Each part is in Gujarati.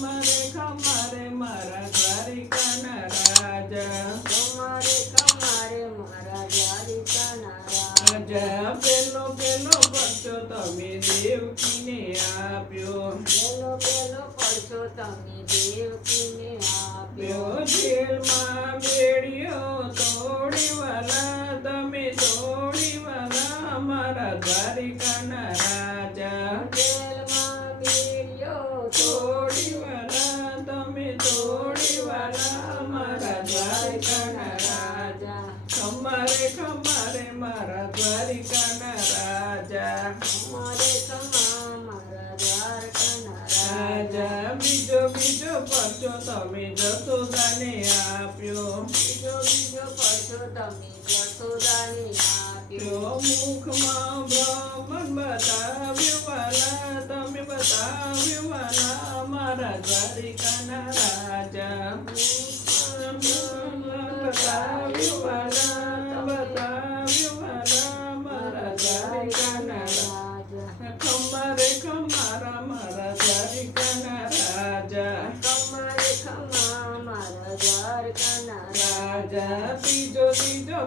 ખમારે મારા દ્વારિકાના રાજા. ખમારે મારા દ્વારિકાના રાજા. પેલો પરચો તમે દેવકીને આપ્યો. પેલો પરચો તમે દેવકીને આપ્યો. જેલમાં બેડ્યો તોડીવાલા તમે તોડીવાલા મારા દ્વારિકાના રાજા. જેલમાં બેડ્યો તોડીવાલા તમે તોડીવાલા મારા દ્વારિકાના રાજા. ખમારે મારા દ્વારિકાના રાજા. મારા દ્વારકાના રાજા બીજો પરચો તમે જશોદાને આપ્યો. બીજો પરચો તમે જશોદાને આપ્યો. મુખમાં બ્રાહ્મણ બતાવ્યો વાલા તમે બતાવ્યો વાલા મારા દ્વારિકાના રાજા. બતાવ્યો વાલા મારા દ્વારિકાના રાજા. ખમારા મારા દ્વારિકાના રાજા. મારા દ્વારકાના રાજા ત્રીજો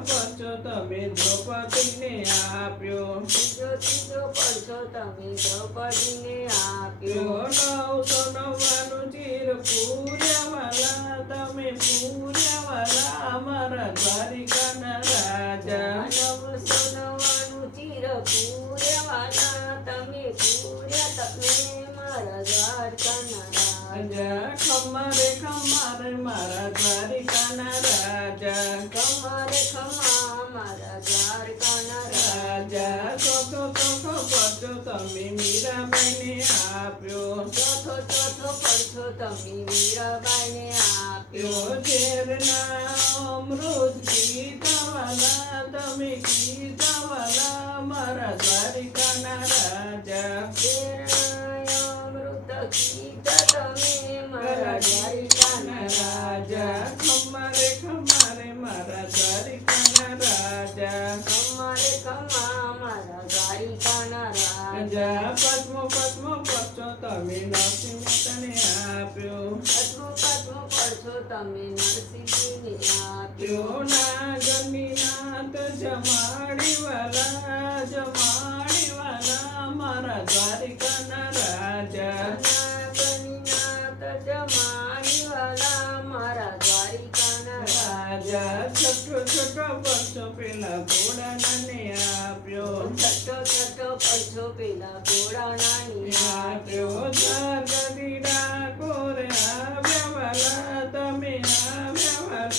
પરચો તમે દ્રૌપદીને આપ્યો. ત્રીજો પરચો તમે દ્રૌપદીને આપ્યો. 999 ચીર પૂર્યાવાલા તમે પૂર્યાવાલા મારા દ્વારિકાના રાજા. 999 ચીર પૂર્યાવાલા તમે પૂર્યા તમે મારા દ્વારકાના રાજા. ખમારે મારા દ્વારિકાના રાજા. મારા દ્વારકાના રાજા ચોથો પરચો તમે મીરાબાઈને આપ્યો. ચોથો પરચો તમે મીરાબાઈને આપ્યો. ઝેરના અમૃત કીધાવાલા તમે કીધાવાલા મારા દ્વારિકાના રાજા. અમૃત કીધા તમે મારા દ્વારિકાના રાજા. ખમારે મારા દ્વારિકાના રાજા. મારા દ્વારિકાના રાજા. પદ્મો પરચો તમે નરસિંહ મહેતાને આપ્યો. પદ્મો પરચો તમે નરસિંહજીને આપ્યો. નાગની નાથ જમાડીવાલા મારા દ્વારિકાના રાજા. જમાડીવાલા મારા દ્વારિકાના રાજા. છઠ્ઠો પરચો પેલા ઘોડાનાને આપ્યો. છઠ્ઠો પરચો પેલા ઘોડાનાને આપ્યો. જગદીડા કોરે આવ્યા વાલા તમે આવ્યા વાલા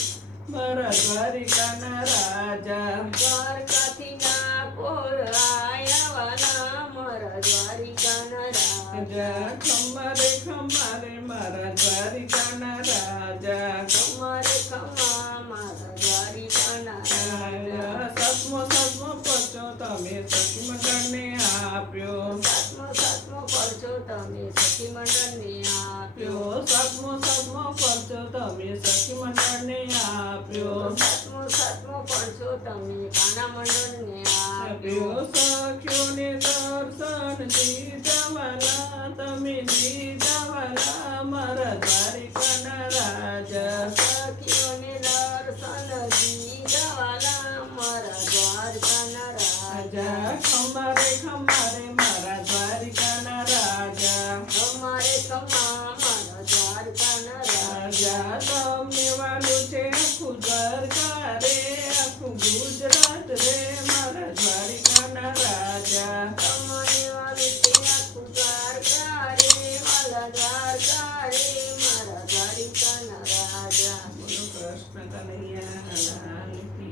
મારા દ્વારિકાના રાજા. દ્વારકાથી ડાકોર આયા વાલા મારા દ્વારિકાના રાજા. ખમારે મારા દ્વારિકાના રાજા. મારા દ્વારિકાના રાજા. સાતમો પરચો તમે સખી મંડળને આપ્યો. સાતમો પરચો તમે સખી મંડળને આપ્યો. સાતમો પરચો તમે સખી મંડળને આપ્યો. સાતમો પરચો તમે કાના મંડળને આપ્યો. સખીઓને દર્શન દીધાવાલા તમે દીધાવાલા મારા દ્વારિકાના રાજા. સખીઓને દર્શન દીધાવાલા મારા દ્વારકાના રાજા. ખમારે મારા દ્વારિકાના રાજા. મારા દ્વારકાના રાજા. તમને વાલું છે આખું દ્વારકા રે આખું ગુજરાત રે મારા દ્વારિકાના રાજા. તમને વાલું છે આખું દ્વારકા રે વાલા દ્વારકા રે મારા દ્વારિકાના રાજા. બોલો કૃષ્ણ કનૈયા લાલ કી